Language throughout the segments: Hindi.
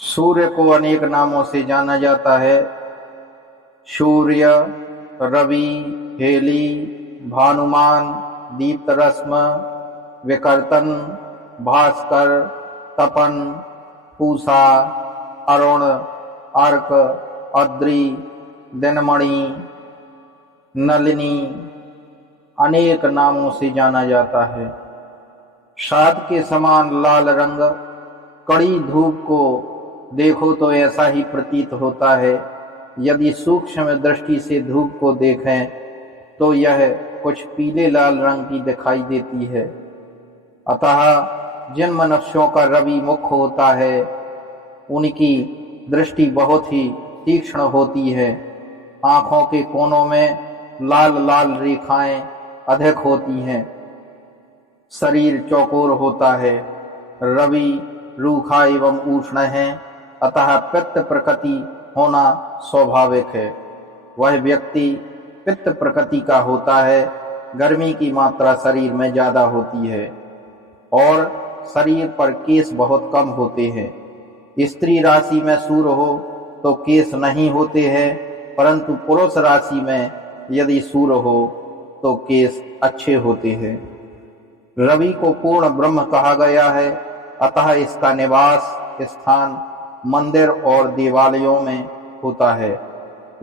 सूर्य को अनेक नामों से जाना जाता है। सूर्य, रवि, हेली, भानुमान, दीप्तरश्म, विकर्तन, भास्कर, तपन, पूषा, अरुण, अर्क, अद्रि, दिनमणि, नलिनी अनेक नामों से जाना जाता है। शहद के समान लाल रंग, कड़ी धूप को देखो तो ऐसा ही प्रतीत होता है। यदि सूक्ष्म दृष्टि से धूप को देखें तो यह कुछ पीले लाल रंग की दिखाई देती है। अतः जिन मनुष्यों का रवि मुख होता है उनकी दृष्टि बहुत ही तीक्ष्ण होती है। आंखों के कोनों में लाल लाल रेखाएं अधिक होती हैं। शरीर चौकोर होता है। रवि रूखा एवं उष्ण है, अतः पित्त प्रकृति होना स्वाभाविक है। वह व्यक्ति पित्त प्रकृति का होता है। गर्मी की मात्रा शरीर में ज्यादा होती है और शरीर पर केश बहुत कम होते हैं। स्त्री राशि में सूर्य हो तो केश नहीं होते हैं, परंतु पुरुष राशि में यदि सूर्य हो तो केश अच्छे होते हैं। रवि को पूर्ण ब्रह्म कहा गया है, अतः इसका निवास स्थान मंदिर और देवालयों में होता है।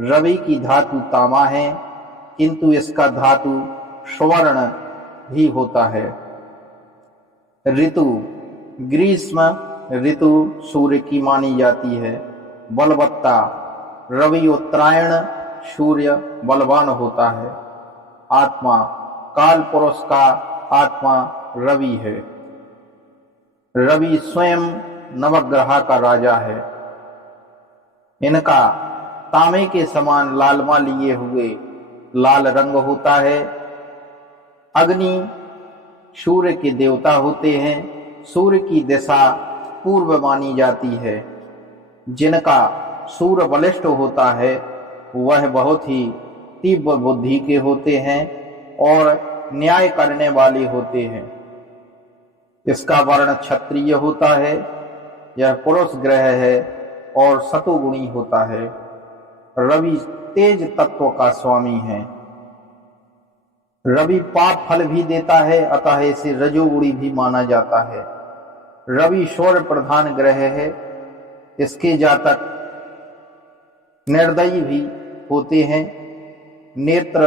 रवि की धातु तामा है, किंतु इसका धातु स्वर्ण भी होता है। ऋतु, ग्रीष्म ऋतु सूर्य की मानी जाती है। बलवत्ता, रवि उत्तरायण, सूर्य बलवान होता है। आत्मा, काल पुरुष का आत्मा रवि है। रवि स्वयं नवग्रह का राजा है। इनका तांबे के समान लालमा लिए हुए लाल रंग होता है। अग्नि सूर्य के देवता होते हैं। सूर्य की दिशा पूर्व मानी जाती है। जिनका सूर्य बलिष्ठ होता है वह बहुत ही तीव्र बुद्धि के होते हैं और न्याय करने वाले होते हैं। इसका वर्ण क्षत्रिय होता है। यह पुरुष ग्रह है और सतोगुणी होता है। रवि तेज तत्व का स्वामी है। रवि पाप फल भी देता है, अतः इसे रजोगुणी भी माना जाता है। रवि शौर्य प्रधान ग्रह है। इसके जातक निर्दयी भी होते हैं। नेत्र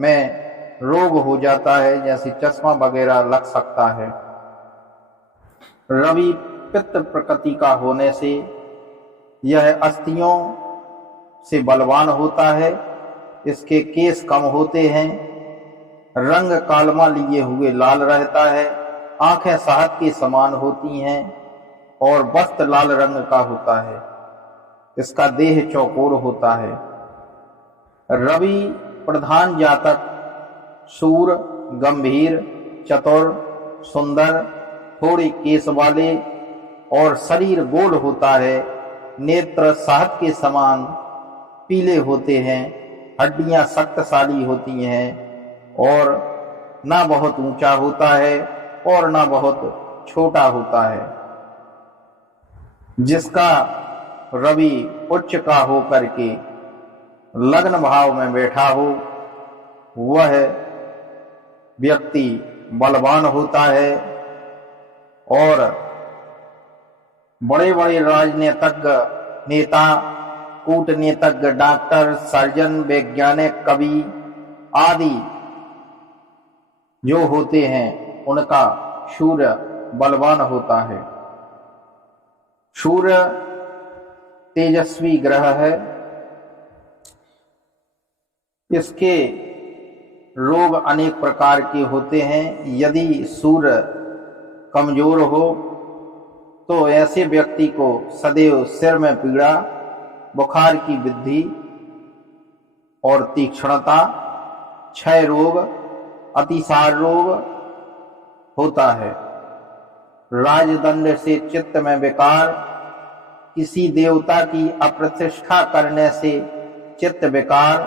में रोग हो जाता है, जैसे चश्मा वगैरह लग सकता है। रवि पित्त प्रकृति का होने से यह अस्थियों से बलवान होता है। इसके केश कम होते हैं। रंग कालमा लिए हुए लाल रहता है। आंखें शहद के समान होती हैं और वस्त्र लाल रंग का होता है। इसका देह चौकोर होता है। रवि प्रधान जातक शूर, गंभीर, चतुर, सुंदर, थोड़े केश वाले और शरीर गोल होता है। नेत्र शहद के समान पीले होते हैं। हड्डियां शक्तिशाली होती हैं और ना बहुत ऊंचा होता है और ना बहुत छोटा होता है। जिसका रवि उच्च का हो करके लग्न भाव में बैठा हो वह व्यक्ति बलवान होता है और बड़े बड़े राजनीतिज्ञ, नेता, कूटनीतिज्ञ, डॉक्टर, सर्जन, वैज्ञानिक, कवि आदि जो होते हैं उनका सूर्य बलवान होता है। सूर्य तेजस्वी ग्रह है। इसके रोग अनेक प्रकार के होते हैं। यदि सूर्य कमजोर हो तो ऐसे व्यक्ति को सदैव सिर में पीड़ा, बुखार की वृद्धि और तीक्ष्णता, क्षय रोग, अतिसार रोग होता है। राजदंड से चित्त में विकार, किसी देवता की अप्रतिष्ठा करने से चित्त विकार,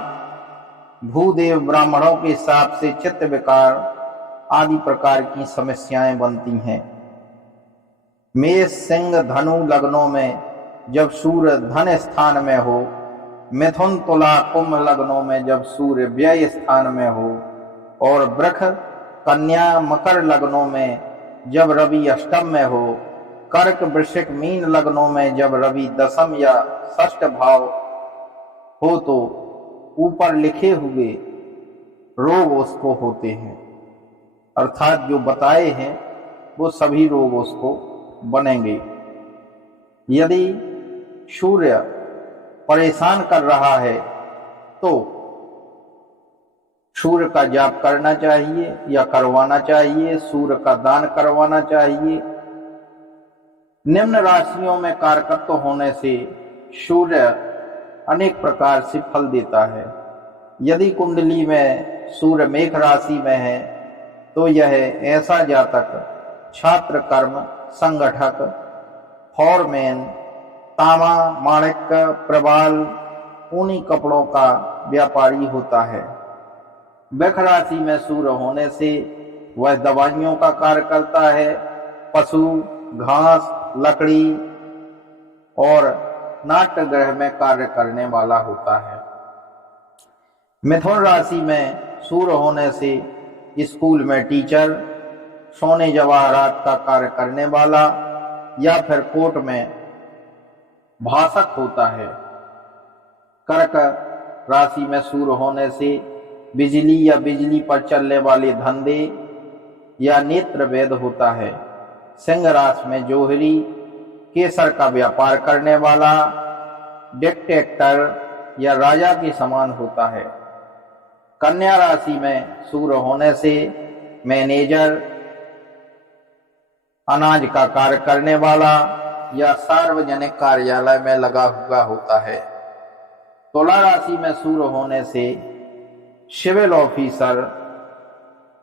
भूदेव ब्राह्मणों के हिसाब से चित्त विकार आदि प्रकार की समस्याएं बनती हैं। मेष, सिंह, धनु लग्नों में जब सूर्य धन स्थान में हो, मिथुन तुला कुंभ लग्नों में जब सूर्य व्यय स्थान में हो, और वृष कन्या मकर लग्नों में जब रवि अष्टम में हो, कर्क वृश्चिक मीन लग्नों में जब रवि दशम या षष्ठ भाव हो, तो ऊपर लिखे हुए रोग उसको होते हैं, अर्थात जो बताए हैं वो सभी रोग उसको बनेंगे। यदि सूर्य परेशान कर रहा है तो सूर्य का जाप करना चाहिए या करवाना चाहिए, सूर्य का दान करवाना चाहिए। निम्न राशियों में कारकत्व होने से सूर्य अनेक प्रकार से फल देता है। यदि कुंडली में सूर्य मेष राशि में है तो यह ऐसा जातक छात्र, कर्म, संगठक, फॉरमैन, तांबा, माणिक्य, प्रवाल, ऊनी कपड़ों का व्यापारी होता है। वृष राशि में सूर्य होने से वह दवाइयों का कार्य करता है, पशु, घास, लकड़ी और नाट्यगृह में कार्य करने वाला होता है। मिथुन राशि में सूर्य होने से स्कूल में टीचर, सोने जवाहरात का कार्य करने वाला या फिर कोर्ट में भाषक होता है। कर्क राशि में सूर्य होने से बिजली या बिजली पर चलने वाले धंधे या नेत्र वेद होता है। सिंह राशि में जोहरी, केसर का व्यापार करने वाला, डिक्टेटर या राजा के समान होता है। कन्या राशि में सूर्य होने से मैनेजर, अनाज का कार्य करने वाला या सार्वजनिक कार्यालय में लगा हुआ होता है। तुला राशि में सूर्य होने से सिविल ऑफिसर,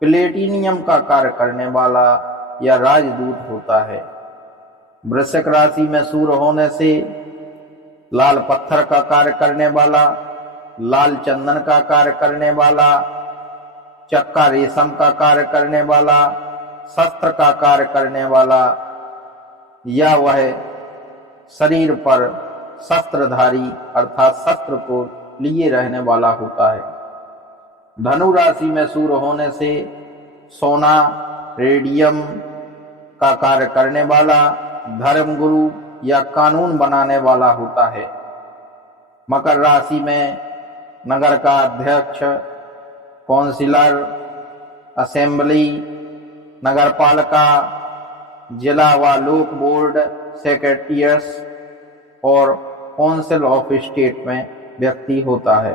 प्लेटिनियम का कार्य करने वाला या राजदूत होता है। वृश्चिक राशि में सूर्य होने से लाल पत्थर का कार्य करने वाला, लाल चंदन का कार्य करने वाला, चक्का रेशम का कार्य करने वाला, शस्त्र का कार्य करने वाला या वह शरीर पर शस्त्रधारी अर्थात शस्त्र को लिए रहने वाला होता है। धनु राशि में सूर्य होने से सोना, रेडियम का कार्य करने वाला, धर्मगुरु या कानून बनाने वाला होता है। मकर राशि में नगर का अध्यक्ष, कौंसिलर, असेंबली, नगरपालिका, जिला व लोक बोर्ड सेक्रेटरियट्स और काउंसिल ऑफ स्टेट में व्यक्ति होता है।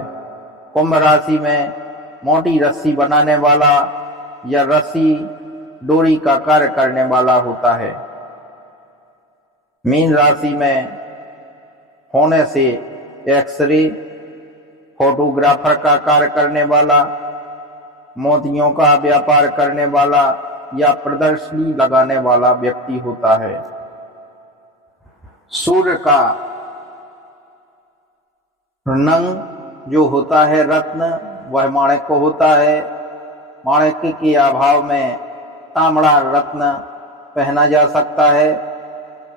कुंभ राशि में मोटी रस्सी बनाने वाला या रस्सी डोरी का कार्य करने वाला होता है। मीन राशि में होने से एक्सरे, फोटोग्राफर का कार्य करने वाला, मोतियों का व्यापार करने वाला या प्रदर्शनी लगाने वाला व्यक्ति होता है। सूर्य का रंग जो होता है रत्न, वह माणिक्य होता है। माणिक्य के अभाव में तांबड़ा रत्न पहना जा सकता है।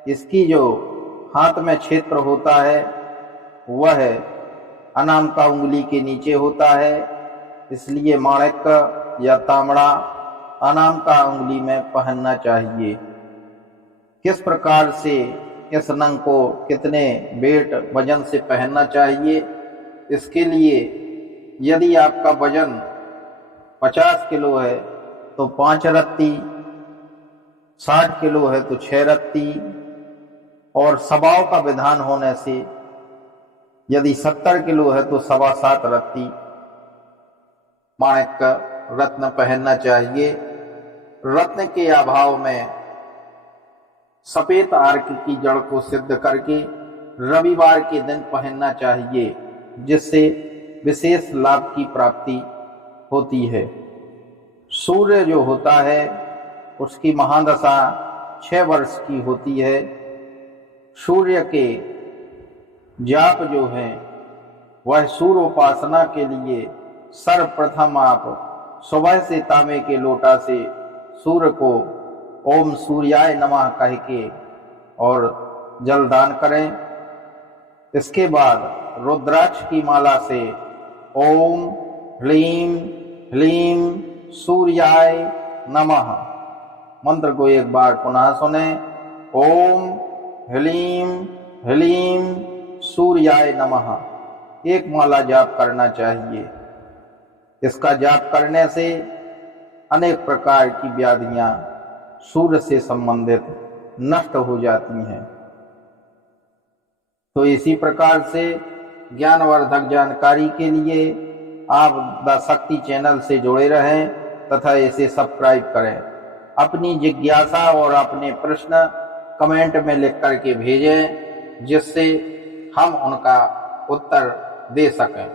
इसकी जो हाथ में क्षेत्र होता है वह अनामिका उंगली के नीचे होता है, इसलिए माणिक्य या तांबड़ा अनामिका उंगली में पहनना चाहिए। किस प्रकार से इस नंग को कितने वेट वजन से पहनना चाहिए, इसके लिए यदि आपका वजन 50 किलो है तो 5 रत्ती, 60 किलो है तो 6 रत्ती, और सबाव का विधान होने से यदि 70 किलो है तो 7.25 रत्ती माणिक्य रत्न पहनना चाहिए। रत्न के अभाव में सफेद आर्क की जड़ को सिद्ध करके रविवार के दिन पहनना चाहिए, जिससे विशेष लाभ की प्राप्ति होती है। सूर्य जो होता है उसकी महादशा 6 वर्ष की होती है। सूर्य के जाप जो है वह सूर्य उपासना के लिए सर्वप्रथम आप सुबह से तांबे के लोटा से सूर्य को ओम सूर्याय नमः कह के और जल दान करें। इसके बाद रुद्राक्ष की माला से ओम ह्लीं ह्लीं सूर्याय नमः मंत्र को एक बार पुनः सुने। ओम ह्लीं ह्लीं सूर्याय नमः एक माला जाप करना चाहिए। इसका जाप करने से अनेक प्रकार की व्याधियां सूर्य से संबंधित नष्ट हो जाती हैं। तो इसी प्रकार से ज्ञानवर्धक जानकारी के लिए आप द शक्ति चैनल से जुड़े रहें तथा इसे सब्सक्राइब करें। अपनी जिज्ञासा और अपने प्रश्न कमेंट में लिख करके भेजें जिससे हम उनका उत्तर दे सकें।